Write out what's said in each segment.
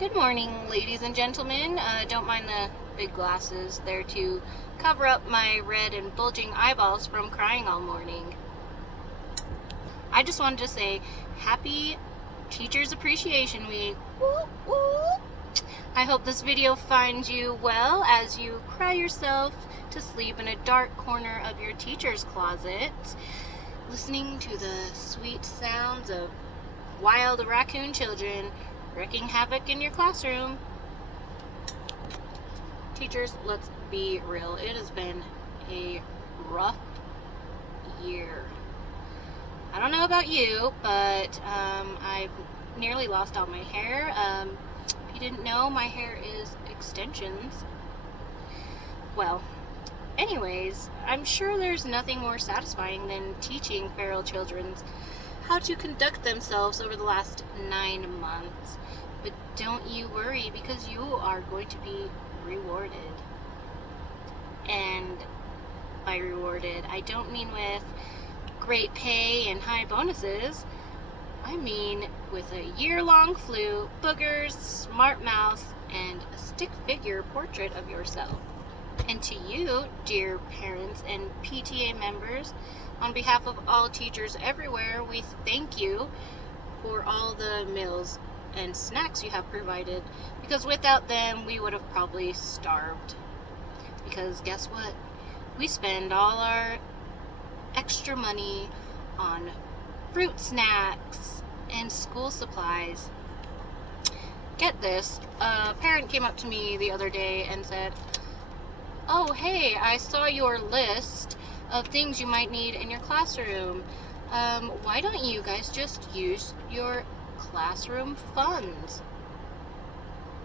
Good morning, ladies and gentlemen. Don't mind the big glasses. They're to cover up my red and bulging eyeballs from crying all morning. I just wanted to say happy Teachers Appreciation Week. Woo, woo. I hope this video finds you well as you cry yourself to sleep in a dark corner of your teacher's closet, listening to the sweet sounds of wild raccoon children wreaking havoc in your classroom. Teachers, let's be real. It has been a rough year. I don't know about you, but I've nearly lost all my hair. If you didn't know, my hair is extensions. Well, anyways, I'm sure there's nothing more satisfying than teaching feral children how to conduct themselves over the last 9 months. But don't you worry, because you are going to be rewarded. And by rewarded, I don't mean with great pay and high bonuses. I mean with a year-long flu, boogers, smart mouth, and a stick figure portrait of yourself. And to you, dear parents and PTA members, on behalf of all teachers everywhere, we thank you for all the meals and snacks you have provided, because without them, we would have probably starved. Because guess what? We spend all our extra money on fruit snacks and school supplies. Get this, a parent came up to me the other day and said, "Oh, hey, I saw your list of things you might need in your classroom. Why don't you guys just use your classroom funds?"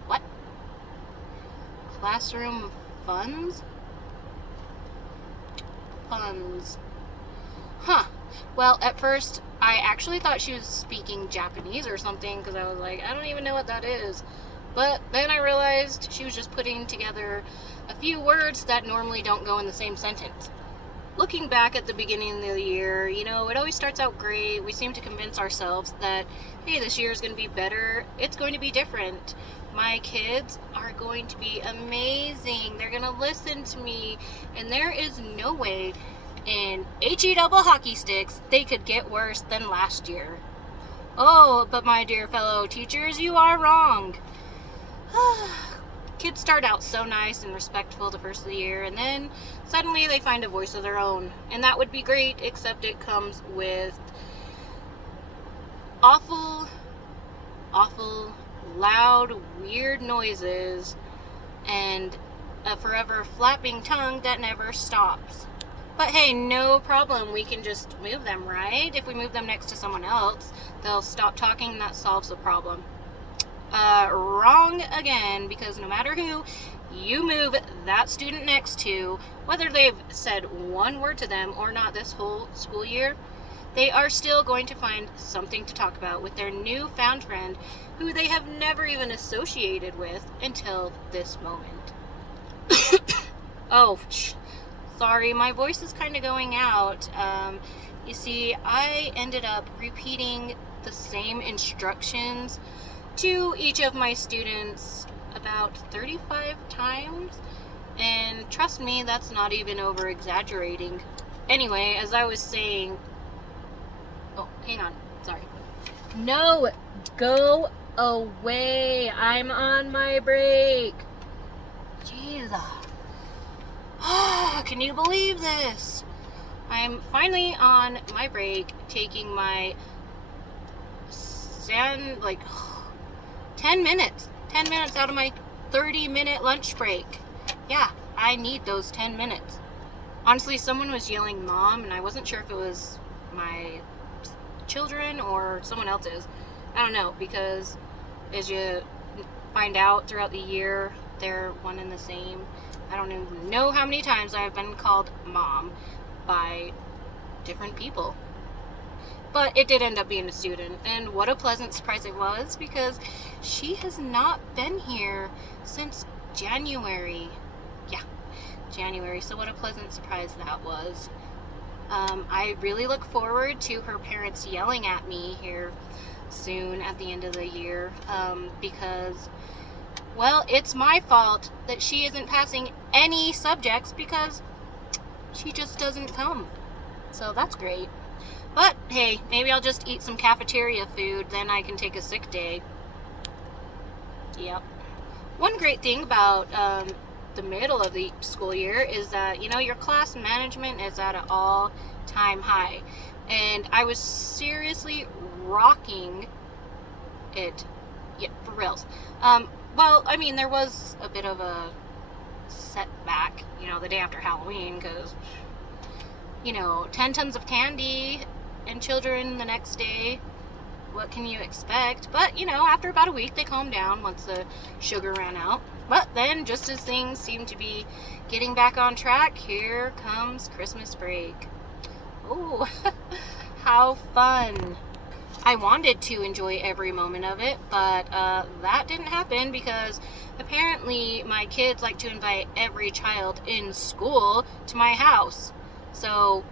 What? Classroom funds? Funds. Huh. Well, at first, I actually thought she was speaking Japanese or something, because I was like, I don't even know what that is. But then I realized she was just putting together a few words that normally don't go in the same sentence. Looking back at the beginning of the year, it always starts out great. We seem to convince ourselves that, hey, this year is going to be better. It's going to be different. My kids are going to be amazing. They're going to listen to me. And there is no way in HE double hockey sticks they could get worse than last year. Oh, but my dear fellow teachers, you are wrong. Kids start out so nice and respectful the first of the year, and then suddenly they find a voice of their own. And that would be great, except it comes with awful, loud, weird noises and a forever flapping tongue that never stops. But hey, no problem. We can just move them, right? If we move them next to someone else, they'll stop talking and that solves the problem. Wrong again, because no matter who you move that student next to, whether they've said one word to them or not this whole school year, they are still going to find something to talk about with their newfound friend who they have never even associated with until this moment. Oh, sorry, my voice is kind of going out. You see, I ended up repeating the same instructions to each of my students about 35 times, and trust me, that's not even over exaggerating. Anyway, as I was saying, oh, hang on, sorry. No, go away. I'm on my break. Jesus. Can you believe this? I'm finally on my break, taking my 10 minutes out of my 30-minute lunch break. Yeah, I need those 10 minutes. Honestly, someone was yelling "mom," and I wasn't sure if it was my children or someone else's. I don't know, because as you find out throughout the year, they're one and the same. I don't even know how many times I've been called mom by different people. But it did end up being a student, and what a pleasant surprise it was, because she has not been here since January. Yeah, January. So what a pleasant surprise that was. I really look forward to her parents yelling at me here soon at the end of the year, because, well, it's my fault that she isn't passing any subjects because she just doesn't come. So that's great. But hey, maybe I'll just eat some cafeteria food, then I can take a sick day. Yep. One great thing about the middle of the school year is that, your class management is at an all-time high. And I was seriously rocking it. Yeah, for reals. Well, I mean, there was a bit of a setback, the day after Halloween, because, 10 tons of candy and children the next day. What can you expect? But, after about a week, they calmed down once the sugar ran out. But then, just as things seem to be getting back on track, here comes Christmas break. Oh, how fun. I wanted to enjoy every moment of it, but that didn't happen because apparently my kids like to invite every child in school to my house. So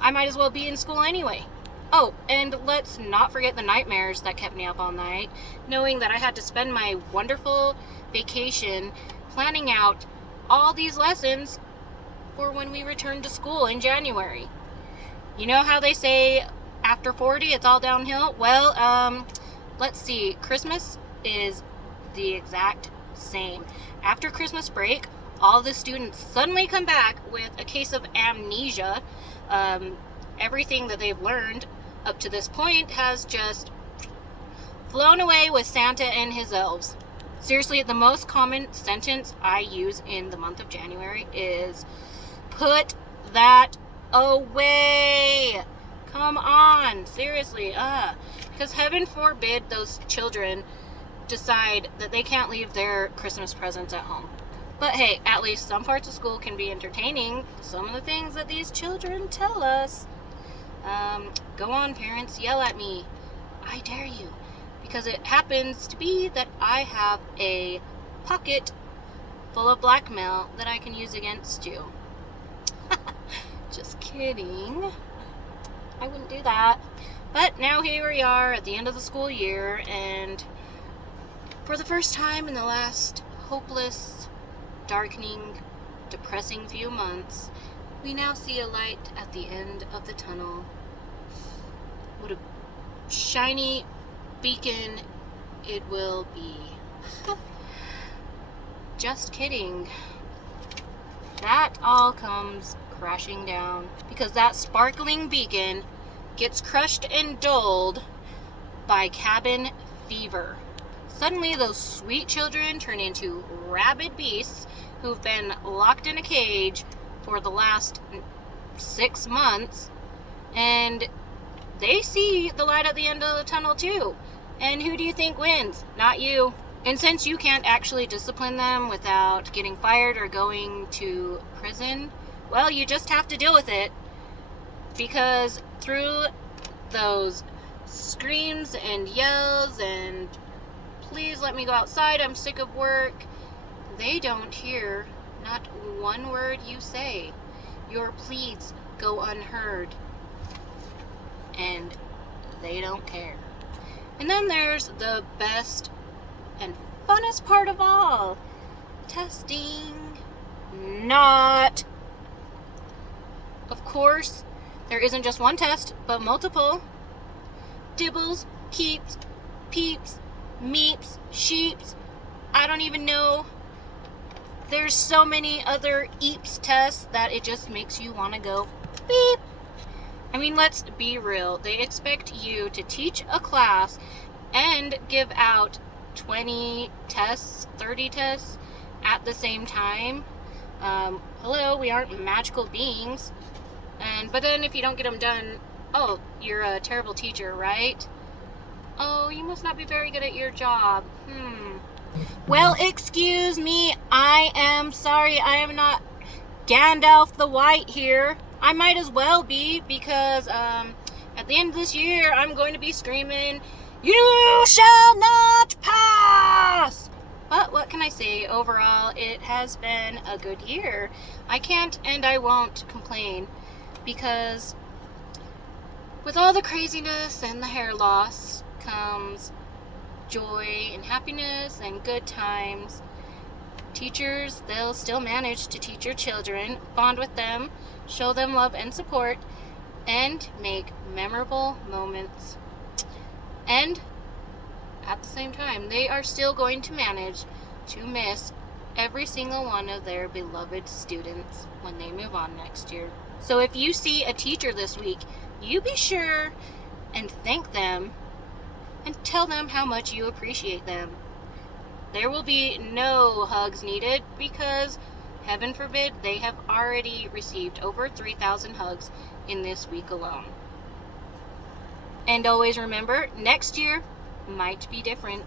I might as well be in school anyway. Oh, and let's not forget the nightmares that kept me up all night, knowing that I had to spend my wonderful vacation planning out all these lessons for when we return to school in January. You know how they say after 40 it's all downhill? Well, let's see. Christmas is the exact same. After Christmas break, all the students suddenly come back with a case of amnesia. Everything that they've learned up to this point has just flown away with Santa and his elves. Seriously, the most common sentence I use in the month of January is, "Put that away." Come on, seriously, because heaven forbid those children decide that they can't leave their Christmas presents at home. But hey, at least some parts of school can be entertaining. Some of the things that these children tell us. Go on, parents, yell at me. I dare you. Because it happens to be that I have a pocket full of blackmail that I can use against you. Just kidding. I wouldn't do that. But now here we are at the end of the school year, and for the first time in the last hopeless, darkening, depressing few months, we now see a light at the end of the tunnel. What a shiny beacon it will be. Just kidding. That all comes crashing down because that sparkling beacon gets crushed and dulled by cabin fever. Suddenly those sweet children turn into rabid beasts who've been locked in a cage for the last 6 months, and they see the light at the end of the tunnel too. And who do you think wins? Not you. And since you can't actually discipline them without getting fired or going to prison, well, you just have to deal with it. Because through those screams and yells and please let me go outside, I'm sick of work, they don't hear not one word you say. Your pleas go unheard. And they don't care. And then there's the best and funnest part of all. Testing. Not. Of course, there isn't just one test, but multiple. Dibbles, keeps, peeps, meeps, sheeps. I don't even know. There's so many other EAPS tests that it just makes you want to go beep. I mean, let's be real. They expect you to teach a class and give out 20 tests, 30 tests at the same time. Hello, we aren't magical beings. But then if you don't get them done, oh, you're a terrible teacher, right? Oh, you must not be very good at your job. Well, excuse me. I am sorry. I am not Gandalf the White here. I might as well be because at the end of this year, I'm going to be screaming, "You shall not pass!" But what can I say? Overall, it has been a good year. I can't and I won't complain because with all the craziness and the hair loss, comes joy and happiness and good times. Teachers, they'll still manage to teach your children, bond with them, show them love and support, and make memorable moments. And at the same time, they are still going to manage to miss every single one of their beloved students when they move on next year. So if you see a teacher this week, you be sure and thank them and tell them how much you appreciate them. There will be no hugs needed because, heaven forbid, they have already received over 3,000 hugs in this week alone. And always remember, next year might be different.